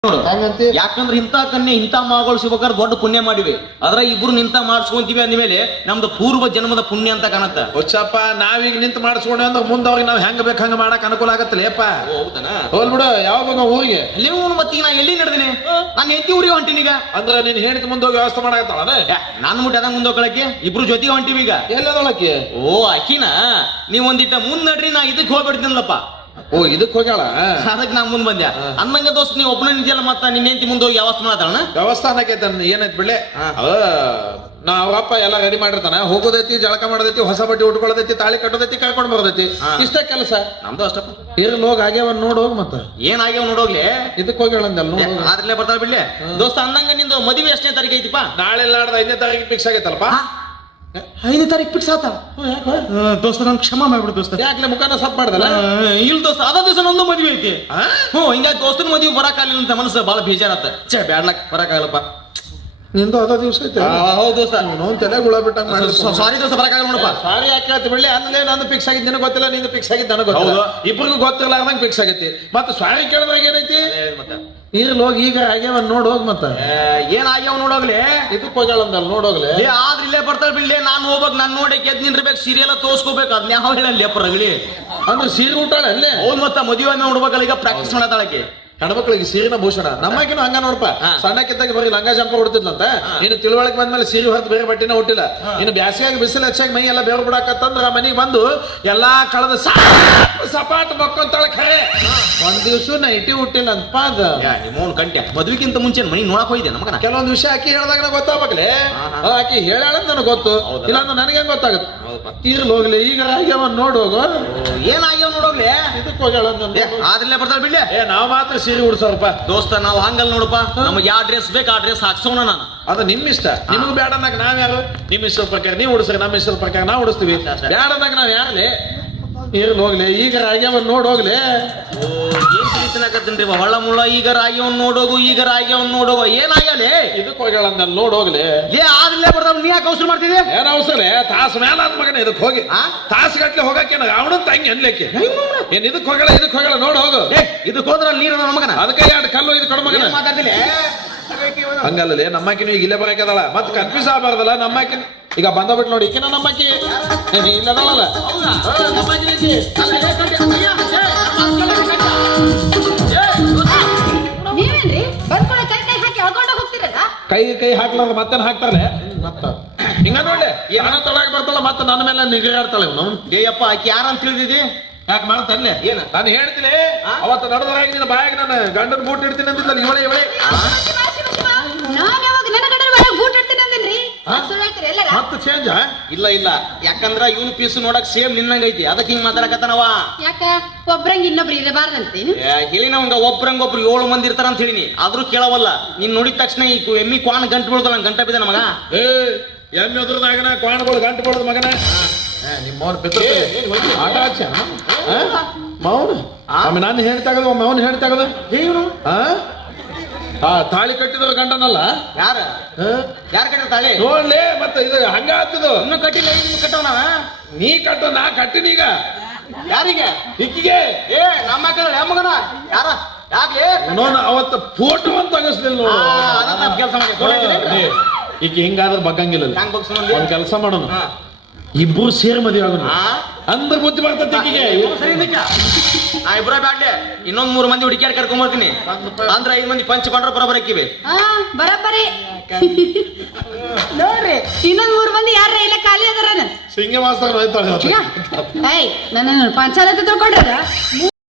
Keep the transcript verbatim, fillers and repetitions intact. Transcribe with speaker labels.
Speaker 1: ಯಾಕಂದ್ರೆ ಇಂಥ ಕನ್ಯೆ ಇಂಥ ಮಗಳು ಸಿಗ್ಬೇಕಾದ್ರೆ ದೊಡ್ಡ ಪುಣ್ಯ ಮಾಡಿವಿ. ಅದ್ರ ಇಬ್ರು ನಿಂತ ಮಾಡಿಸ್ಕೊಂತೀವಿ ಅಂದ್ಮೇಲೆ ನಮ್ದು ಪೂರ್ವ ಜನ್ಮದ ಪುಣ್ಯ ಅಂತ ಕಾಣತ್ತ.
Speaker 2: ಹುಚ್ಚಪ್ಪ ನಾವೀಗ ನಿಂತು ಮಾಡಿಸ್ಕೊಂಡೆ ಅಂದ್ರೆ ಮುಂದೆ ಅವ್ರಿಗೆ ನಾವ್ ಹೆಂಗ್ ಬೇಕು ಹಂಗ ಮಾಡಕ್ ಅನುಕೂಲ ಆಗತ್ತಲೇಪ್ಪ.
Speaker 1: ಹೌದನ
Speaker 2: ಹೋಲ್ ಬಿಡು. ಯಾವಾಗ ಊರಿಗೆ
Speaker 1: ನೀವು ಮತ್ತೀಗ ನಾ ಎಲ್ಲಿ ನಡೆದಿನಿ? ನಾನು ಹೆಂಡತಿ ಊರಿಗೆ ಹೊಂಟಿನೀಗ.
Speaker 2: ಅಂದ್ರೆ ನೀನ್ ಹೆಂಡತಿ ಮುಂದೆ ಹೋಗಿ ವ್ಯವಸ್ಥೆ ಮಾಡಕತ್ತಾಳ?
Speaker 1: ನಾನು ಮುಟ್ಟಿ ಅದ ಮುಂದೆ ಹೋಗ್ಕೊಳಕ್ಕೆ ಇಬ್ರು ಜೊತೆಗೆ ಹೊಂಟಿವಿ ಈಗ.
Speaker 2: ಎಲ್ಲದೊಳಕ್ಕೆ?
Speaker 1: ಓ ಅಕ್ಕಿನ ನೀವ್ ಒಂದಿಟ್ಟ ಮುಂದ್ ನಡ್ರಿ, ನಾ ಇದಕ್ ಹೋಗ್ಬಿಡ್ತೀನಲ್ಲಪ್ಪ.
Speaker 2: ಓ ಇದಕ್ ಹೋಗ್ಯಾಳ?
Speaker 1: ಅದಕ್ಕೆ ನಾ ಮುಂದ್ ಬಂದ್ಯಾ. ಅನ್ನಂಗ ದೋಸ್ತ್ ನೀವ್ ಒಬ್ಬನ ನಿಂತಿಯಲ್ಲ, ಮತ್ತ ನಿನ್ನ ಹೆಂಡತಿ ಮುಂದೆ ಹೋಗಿ ವ್ಯವಸ್ಥೆ ಮಾಡತಾಳ.
Speaker 2: ವ್ಯವಸ್ಥೆ ಅನ್ನಕೈತ ಏನೈತ್ ಬಿಡ್ಲೆ, ನಾ ಅವಪ್ಪ ಎಲ್ಲ ರೆಡಿ ಮಾಡಿರ್ತಾನ. ಹೋಗೋದೈತಿ, ಜಳಕ ಮಾಡೋದೈತಿ, ಹೊಸ ಬಟ್ಟೆ ಉಟ್ಕೊಳ್ಳೋದೈತಿ, ತಾಳಿ ಕಟ್ಟೋದೈತಿ, ಕರ್ಕೊಂಡ್ ಬರೋದೈತಿ, ಇಷ್ಟ ಕೆಲಸ.
Speaker 1: ನಮ್ದು ಅಷ್ಟಪ್ಪ.
Speaker 2: ಇರ್ಲಿ ಹೋಗಿ ಆಗ್ಯಾವ ನೋಡ್ ಹೋಗ್. ಮತ್ತ
Speaker 1: ಏನಾಗ್ಯಾವ ನೋಡೋಗ್ಲಿ.
Speaker 2: ಇದಕ್ ಹೋಗ್ಯಾಳಂದಲ್ ನೋಡ್.
Speaker 1: ಆದ್ರಲ್ಲೇ ಬರ್ತಾಳ ಬಿಡ್ಲೆ. ದೋಸ್ತ ಅಂದಂಗ ನಿಂದು ಮದುವೆ ಎಷ್ಟನೇ ತಾರೀಕು ಐತಿಪ್ಪ?
Speaker 2: ನಾಳೆ ನಾಡ್ದ ಐದನೇ ತಾರೀಕು ಫಿಕ್ಸ್ ಆಗೈತಲ್ಪ.
Speaker 1: ಐದನೇ ತಾರೀಕು ಫಿಕ್ಸ್ ಆತ ದೋಸ್ತ. ನನ್ ಕ್ಷಮ ಮಾಡ್ಬಿಡು ದೋಸ್ತ.
Speaker 2: ಯಾಕೆ ಮುಖಾನ ಸಪ್ ಮಾಡ್ದಲ್ಲ?
Speaker 1: ಇಲ್ ದೋಸ್ತ, ಅದ ದಿವಸ ನಂದು ಮದುವೆ ಐತಿ. ಹ್ಞೂ ಹಿಂಗಾಗಿ ದೋಸ್ತನ ಮದುವೆ ಬರಕಾಗಲಿಲ್ಲ ಅಂತ ಮನಸ್ಸು ಬಹಳ ಬೇಜಾರತ್ತ. ಛೇ ಬ್ಯಾಡ್ಲಕ್ ಬರಕಾಗಲ್ಲಪ್ಪ.
Speaker 2: ನಿಂದು ಅದ ದಿವಸ ಐತೆ?
Speaker 1: ಹೌದು ದೋಸ್ತ.
Speaker 2: ನೋನ್ ತಲೆ ಗುಳ ಬಿಟ್ಟಂಗ ಮಾಡಿ.
Speaker 1: ಸಾರಿ ದೋಸ್ತ, ಬರಕಾಗಲ್ಲ ನೋಡಪ್ಪ.
Speaker 2: ಸಾರಿ ಯಾಕೆ ಹೇಳ್ತಿ ಬಿಡ್ಲಿ. ಅಂದ್ರೆ ನಂದು ಫಿಕ್ಸ್ ಆಗಿದ್ದು ನಿನಗೆ ಗೊತ್ತಿಲ್ಲ, ನಿಂದು ಫಿಕ್ಸ್ ಆಗಿದ್ದು ನನಗೆ ಗೊತ್ತಿಲ್ಲ. ಇಬ್ರಿಗೂ ಗೊತ್ತಿಲ್ಲ ಫಿಕ್ಸ್ ಆಗೈತಿ. ಮತ್ತೆ ಸಾರಿ ಕೇಳಿದಾಗ ಏನೈತಿ? ಇರ್ಲಿ ಹೋಗಿ ಈಗ ಆಗ್ಯಾವ ನೋಡ್ ಹೋಗ್. ಮತ್ತ
Speaker 1: ಏನ್ ಆಗ್ಯಾವ ನೋಡೋಗ್ಲಿ.
Speaker 2: ಇದಕ್ ಹೋಗ್ಯಾಳಂದಲ್ ನೋಡೋಗ್ಲಿ.
Speaker 1: ಆದ್ರೆ ಇಲ್ಲೇ ಬರ್ತಾಳ ಬಿಡ್ಲಿ. ನಾನ್ ಹೋಗ್ಬೇಕು, ನಾನ್ ನೋಡಿ ಎದ್ ನಿಂದಿರ್ಬೇಕು, ಸೀರಿಯಲ್ ತೋರ್ಸ್ಕೋಬೇಕು. ಅದ್ ಯಾವ ಹೇಳಲ್ಲಿ ಅಪ್ಪ ರಗಳಿ.
Speaker 2: ಅಂದ್ರೆ ಸೀರೆ ಊಟಾಳ ಅಲ್ಲೇ?
Speaker 1: ಹೌದ್ ಮತ್ತ ಮದುವೆ ನೋಡ್ಬೇಕಲ್ಲ. ಈಗ ಪ್ರಾಕ್ಟೀಸ್ ಮಾಡತಾಳಕ್ಕೆ.
Speaker 2: ಹೆಣ್ಮಕ್ಳಿಗೆ ಸೀರಿನ ಭೂಷಣ. ನಮ್ಮಕಿನೂ ಹಂಗ ನೋಡಪ್ಪ. ಸಣ್ಣಕ್ಕಿದ್ದಾಗ ಬರೀ ಲಂಗ ಜಂಪ ಹೊಡ್ತಿದ್ಲಂತ. ಇನ್ನು ತಿಳುವಳಿಕೆ ಬಂದ್ಮೇಲೆ ಸೀರೆ ಹೊರತು ಬೇರೆ ಬಟ್ಟೆನ ಹುಟ್ಟಿಲ್ಲ. ಇನ್ನು ಬ್ಯಾಸಿಯಾಗಿ ಬಿಸಿಲು ಹೆಚ್ಚಾಗಿ ಮೈ ಎಲ್ಲ ಬೇರೆ ಬಿಡಾಕತ್ತಂದ್ರ ಮನೆಗೆ ಬಂದು ಎಲ್ಲಾ ಕಳೆದ ಸಪಾಟ್ ಮಕ್ಕೊಂತಾಳ. ಖರೆ ಒಂದ್ ದಿವ್ಸ ನೈಟಿ ಹುಟ್ಟಿಲ್ಲ ಅಂತಪ್ಪ. ಅದ
Speaker 1: ನಿಮ್ಮೋನ್ ಕಂಟೆ ಮದ್ವಿಗಿಂತ ಮುಂಚೆ ಮನಿ ನೋಡಕ್ ಹೋಯ್ದೆ ನಮಗನ.
Speaker 2: ಕೆಲವೊಂದು ವಿಷಯ ಆಕಿ ಹೇಳ್ದಾಗ ಗೊತ್ತಾಗ್ಬೇಕಲೆ. ಆಕಿ ಹೇಳ ನನಗೆ ಗೊತ್ತು, ಇಲ್ಲಾಂದ್ರೆ ನನಗೆ ಹೆಂಗ್ ಗೊತ್ತಾಗುತ್ತೆ? ಇರ್ಲಿ ಹೋಗ್ಲಿ ಈಗ ಆಗ್ಯಾವ ನೋಡ್ ಹೋಗು.
Speaker 1: ಏನಾಗ್ಯಾವ ನೋಡೋಗ್ಲಿ.
Speaker 2: ಇದಕ್ ಹೋಗ್ಯಾಳ
Speaker 1: ಆದ್ರಲ್ಲೇ ಬರ್ತಾಳ ಬಿಡ್ಲಿ.
Speaker 2: ಏ ನಾವ್ ಮಾತ್ರ ಸೀರೆ ಉಡ್ಸೋರಪ್ಪ
Speaker 1: ದೋಸ್ತ. ನಾವ್ ಹಂಗಲ್ ನೋಡಪ್ಪ, ನಮ್ಗೆ ಯಾವ ಡ್ರೆಸ್ ಬೇಕು ಆ ಡ್ರೆಸ್ ಹಾಕ್ಸೋಣ. ನಾನು
Speaker 2: ಅದು ನಿಮ್ ಇಷ್ಟ. ನಿಮಗ್ ಬೇಡ ಅಂದಾಗ ನಾವ್ ಯಾರು? ನಿಮ್ ಇಷ್ಟದ ಪ್ರಕಾರ ನೀವು ಉಡಿಸ್ರಿ, ನಮ್ಮ ಇಷ್ಟದ ಪ್ರಕಾರ ನಾವು ಉಡಿಸ್ತೀವಿ. ಬೇಡ ಅಂದಾಗ ನಾವ್ ಯಾರೇ? ಇರ್ಲಿ ಹೋಗ್ಲಿ ಈಗ ಆಗ್ಯಾವ ನೋಡ್ ಹೋಗ್ಲಿ.
Speaker 1: ಏನ್ ತಿಳಿತನಾಕತ್ತೀನ್ರಿ ಹೊಳ್ಳ ಮುಳ್ಳ. ಈಗ ರಾಗ್ಯವನ್ ನೋಡೋಗು, ಈಗ ರಾಗ್ಯವನ್ ನೋಡೋಗು. ಏನಾಗ್ಯಾಲೆ?
Speaker 2: ಇದಕ್ ಹೋಗ್ಯಾಳ ನೋಡ್ ಹೋಗ್ಲಿ.
Speaker 1: ಏ ಆಗ್ಲೇ ಬರ್ತಾವ. ನೀ ಯಾಕೆ ಅವಸರ ಮಾಡ್ತಿದ್ದೆ?
Speaker 2: ಏನ್ ಅವಸರ? ತಾಸು ಮೇಲ ಆದ ಮಗನ ಇದಕ್ ಹೋಗಿ. ತಾಸು ಗಟ್ಲೆ ಹೋಗಕ್ಕೆ ಅವನ ತಂಗಿ ಅನ್ಲಿಕ್ಕೆ ಏನ್ ಇದಕ್ ಹೋಗ್ಯಾಳ? ಇದಕ್ ಹೋಗ್ಯಾಳ ನೋಡ್ ಹೋಗು.
Speaker 1: ಇದಕ್ ಹೋದ್ರ ನೀರ ಮಗನ
Speaker 2: ಅದಕ್ಕೆ ಎರಡು ಕಲ್ಲು ಇದು ಕಡು ಮಗನ
Speaker 1: ಮಾತಾಡ್ತಿಲ್ಲ.
Speaker 2: ಹಂಗಲ್ಲೇ ನಮ್ಮಕ್ಕಿನ ಈಗ ಇಲ್ಲೇ ಬರಕದಳ. ಮತ್ ಕನ್ಫ್ಯೂಸ್ ಆಗಬಾರ್ದಲ್ಲ. ನಮ್ಮಕ್ಕಿನ ಈಗ ಬಂದ ಬಿಟ್ಟು ನೋಡಿ. ಈಕಿನ ನಮ್ಮಕ್ಕಿ ಇಲ್ಲದಲ್ಲ.
Speaker 3: ನೀವೇನ್ರಿ ಬಂದ್ಕೊಳ ಕೈ ಕೈ ಹಾಕಿ ಎಳ್ಕೊಂಡ ಹೋಗ್ತಿರಲ್ಲ?
Speaker 2: ಕೈ ಕೈ ಹಾಕ್ಲಾರ ಮತ್ತೇನ್ ಹಾಕ್ತಾರಲ್ಲ. ಮತ್ತ ಹಿಂಗ ನೋಡ್ಲೆ ಏನೋ ತೊಳಕ್ ಬರ್ತಾಳ. ಮತ್ತೆ ನನ್ನ ಮೇಲೆ ನಿಗರಾಡ್ತಾಳೆ ನಾವು.
Speaker 1: ಏಯಪ್ಪ ಆಕಿ ಯಾರಂತ ತಿಳಿದಿದಿ?
Speaker 2: ಯಾಕೆ ಮಾಡ್ತಾನೆ? ಏನ ನಾನು ಹೇಳ್ತೀನಿ. ಅವತ್ತು ನಡೆದರಾಗಿ ನಿನ್ನ ಬಾಯಾಗ ನಾನು ಗಂಡನ ಬೂಟ್ ಇಡ್ತೀನಿ ಅಂದಿಲ್ಲ. ಇವಳೆ ಇವಳೆ
Speaker 3: ನಾನು ಯಾವಾಗ ನನ್ನ ಗಂಡನ ಬಾಯಾಗ ಬೂಟ್ ಇಡ್ತೀನಿ ಅಂದಿನ್ರಿ? ಸುಳ್ಳು ಹೇಳ್ತೀರಿ ಎಲ್ಲರ?
Speaker 2: ಮತ್ತೆ ಚೇಂಜ್?
Speaker 1: ಇಲ್ಲ ಇಲ್ಲ, ಯಾಕಂದ್ರ ಇವನ್ ಪೀಸ್ ನೋಡಕ್ ಸೇಮ್ ನಿನ್ನಂಗ ಐತಿ. ಅದಕ್ಕೆ ಹಿಂಗ್ ಮಾತಾಡಕತ್ತಾನವ.
Speaker 3: ಯಾಕ ಒಬ್ರಂಗ ಇನ್ನೊಬ್ರು ಇರಬಾರ್ದಂತೇನು
Speaker 1: ಹೇಳಿನ ಅವಂಗ. ಒಬ್ರಂಗೊಬ್ರು ಏಳು ಮಂದಿ ಇರ್ತಾರ ಅಂತ ಹೇಳಿನಿ, ಆದ್ರೂ ಕೇಳವಲ್ಲ. ನೀನ್ ನೋಡಿದ ತಕ್ಷಣ ಈ ಎಮ್ಮಿ ಕ್ವಾನ್ ಗಂಟು ಬೀಳ್ದಲ್ಲ, ಗಂಟ ಬಿದ್ದ ನಮಗ.
Speaker 2: ಏ ಎಮ್ಮೆ ಅದ್ರದಾಗನ ಕ್ವಾಣ್ಗಳು ಗಂಟು ಬೀಳದ ಮಗನ. ನಿಮ್ಮ ಮೌನ ಪಿತ್ರ ಆಟ ಆಚ ಮೌನ. ಆಮೇಲೆ ನಾನು ಹೇಳ್ತಾಗದು ಮೌನ ಹೇಳ್ತಾಗದು. ಹಾ ತಾಳಿ ಕಟ್ಟಿದವ ಗಂಡನಲ್ಲ.
Speaker 1: ಯಾರ ಯಾರ ಕಟ್ಟಿದ ತಾಳಿ?
Speaker 2: ನೋಡ್ಲಿ ಮತ್ತೆ ಇದು ಹಂಗ ಆಗ್ತದ.
Speaker 1: ಇನ್ನೂ ಕಟ್ಟಿಲ್ಲ, ಇನ್ನು ಕಟ್ಟವನ.
Speaker 2: ನೀ ಕಟ್ಟ ನಾ ಕಟ್ಟಿನೀಗ.
Speaker 1: ಯಾರಿಗೆ?
Speaker 2: ಇಕ್ಕಿಗೆ.
Speaker 1: ಏ ನಮ್ಮ ಮಕ್ಕಳ ಮಗನ ಯಾರ? ಯಾಕೆ
Speaker 2: ನೋಡ ಅವತ್ತು ಫೋಟೋ ಅಂತ ತಗಸ್ಲಿಲ್ಲ ನೋಡು.
Speaker 1: ಕೆಲಸ ಮಾಡಿ
Speaker 2: ಈಕೆ ಹಿಂಗಾದ್ರೆ ಬಗ್ಗಂಗಿಲ್ಲ. ಒಂದ್ ಕೆಲಸ ಮಾಡೋಣ, ಇಬ್ರು ಸೇರ್ ಮದುವೆ ಆಗೋಣ. ಅಂದ್ರೆ ಬುದ್ಧಿ ಬರ್ತೈತಿ ಈಕಿಗೆ.
Speaker 1: ಇಬ್ರ ಬ್ಯಾಡ್ಲೆ, ಇನ್ನೊಂದ್ ಮೂರು ಮಂದಿ ಹುಡುಕಿಯಾಡ್ ಕರ್ಕೊಂಡ್ ಬರ್ತೀನಿ. ಅಂದ್ರೆ ಐದ್ ಮಂದಿ ಪಂಚಕೊಂಡ್ರ ಬರೋಬರ್ ಹಾಕಿವಿ.
Speaker 3: ಬರಬರಿ ನೋಡ್ರಿ. ಇನ್ನೊಂದ್ ಮೂರ್ ಮಂದಿ ಯಾರ ಇಲ್ಲ ಖಾಲಿ ಅದಾರ.
Speaker 2: ಸಿಂಗಮಾಸ್ತರ
Speaker 3: ನನ್ನ ಪಂಚಾಯತ್ ತಿಳ್ಕೊಂಡ್ರ